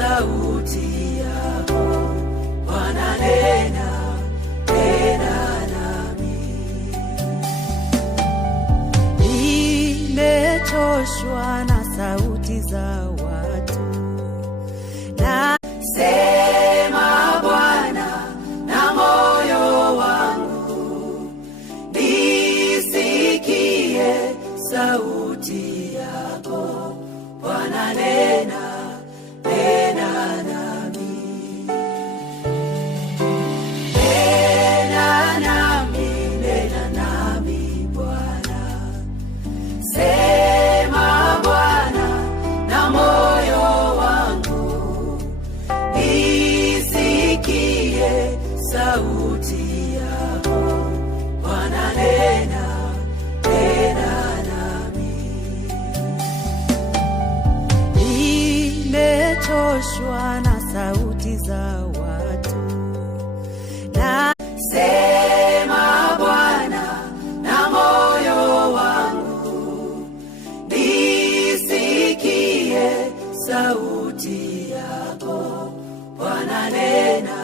sauti yako Bwana, nena nami. Nimechoshwa na sauti za watu, nasema Bwana na moyo wangu, nisikie sauti yako Bwana, nena nami. Nena nami Bwana, sema Bwana na moyo wangu, nisikie sauti yako Bwana, nena nami. Nimechoshwa na sauti za watu, nasema Bwana na moyo wangu, nisikie sauti yako Bwana, nena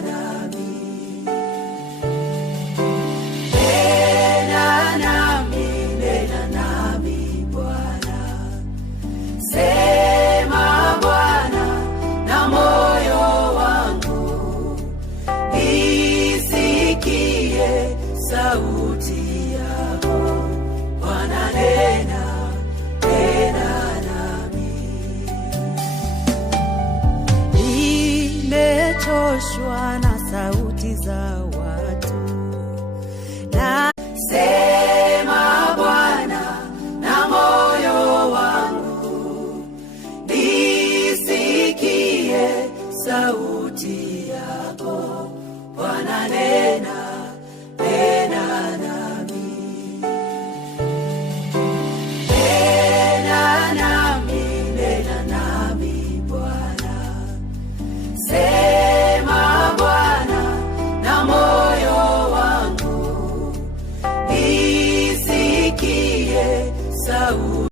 nami. Nena nami Bwana, sema Bwana na moyo wangu, nisikie sauti yako Bwana, nena nami. Nimechoshwa na sauti za